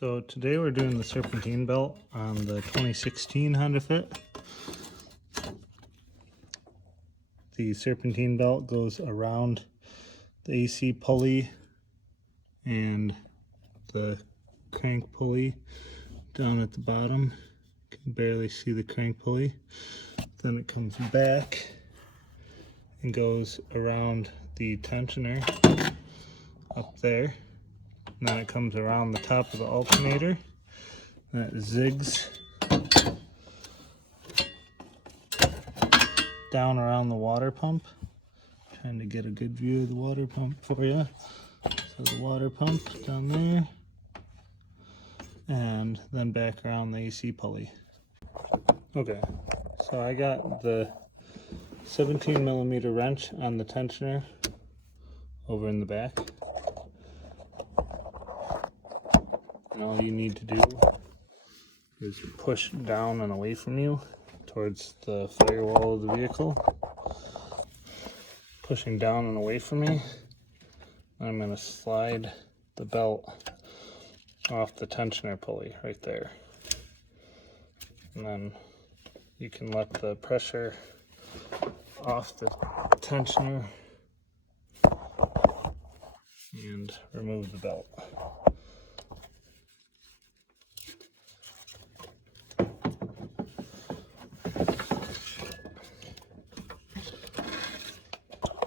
So today we're doing the Serpentine belt on the 2016 Honda Fit. The Serpentine belt goes around the AC pulley and the crank pulley down at the bottom. You can barely see the crank pulley. Then it comes back and goes around the tensioner up there. And then it comes around the top of the alternator. That zigs down around the water pump. Trying to get a good view of the water pump for you. So the water pump down there. And then back around the AC pulley. Okay, so I got the 17mm wrench on the tensioner over in the back. And all you need to do is push down and away from you towards the firewall of the vehicle. Pushing down and away from me, I'm going to slide the belt off the tensioner pulley right there. And then you can let the pressure off the tensioner and remove the belt.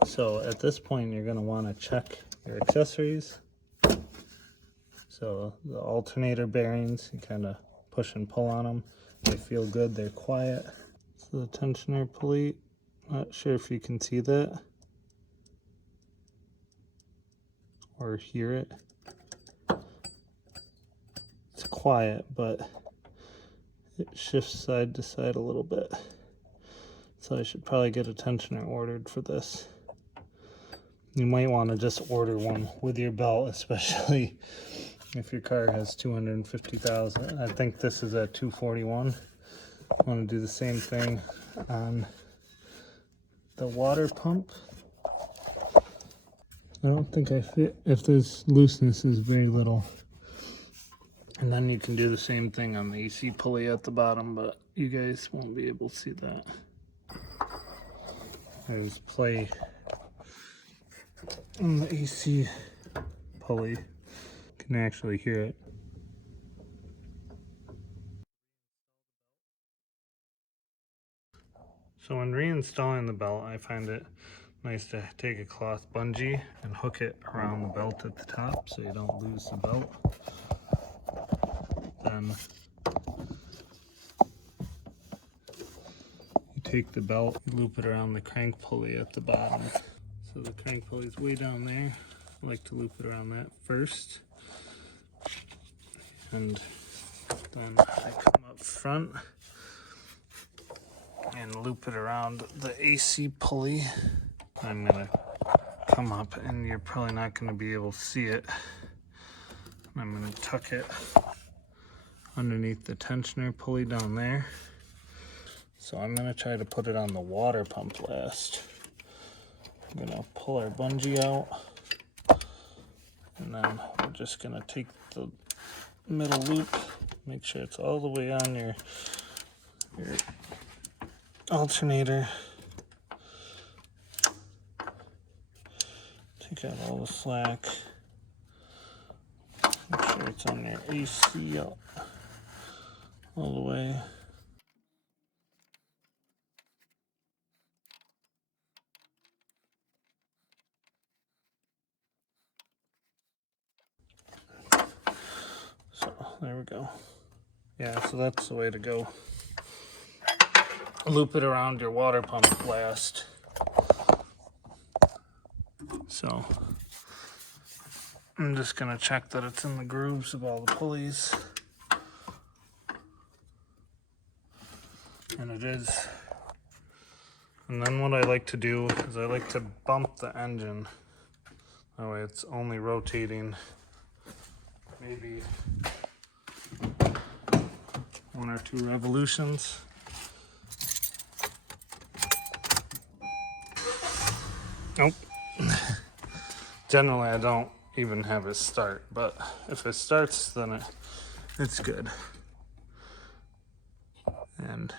So at this point, you're going to want to check your accessories. So the alternator bearings, you kind of push and pull on them. They feel good, they're quiet. So the tensioner pulley, not sure if you can see that or hear it. It's quiet, but it shifts side to side a little bit. So I should probably get a tensioner ordered for this. You might want to just order one with your belt, especially if your car has 250,000. I think this is at 241. I want to do the same thing on the water pump. I don't think I fit, if there's looseness is very little. And then you can do the same thing on the AC pulley at the bottom, but you guys won't be able to see that. There's play on the AC pulley. You can actually hear it. So when reinstalling the belt, I find it nice to take a cloth bungee and hook it around the belt at the top so you don't lose the belt. Then you take the belt, loop it around the crank pulley at the bottom. So the crank pulley is way down there. I like to loop it around that first. And then I come up front and loop it around the AC pulley. I'm gonna come up and you're probably not gonna be able to see it. I'm gonna tuck it underneath the tensioner pulley down there. So I'm gonna try to put it on the water pump last. I'm gonna pull our bungee out, and then we're just gonna take the middle loop, make sure it's all the way on your alternator. Take out all the slack. Make sure it's on your AC all the way. So there we go. Yeah, so that's the way to go. Loop it around your water pump last. So I'm just gonna check that it's in the grooves of all the pulleys. And it is. And then what I like to do is I like to bump the engine. That way it's only rotating maybe 1 or 2 revolutions. Nope. Generally I don't even have it start, but if it starts, then it's good. And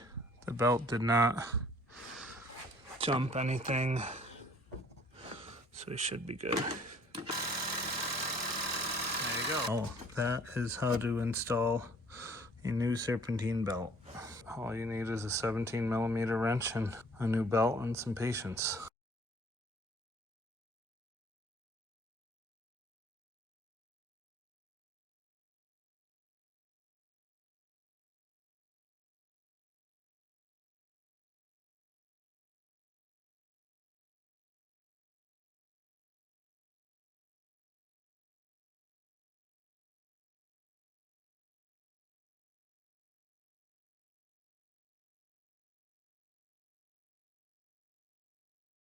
the belt did not jump anything, so it should be good. There you go. Oh, that is how to install a new Serpentine belt. All you need is a 17mm wrench and a new belt and some patience.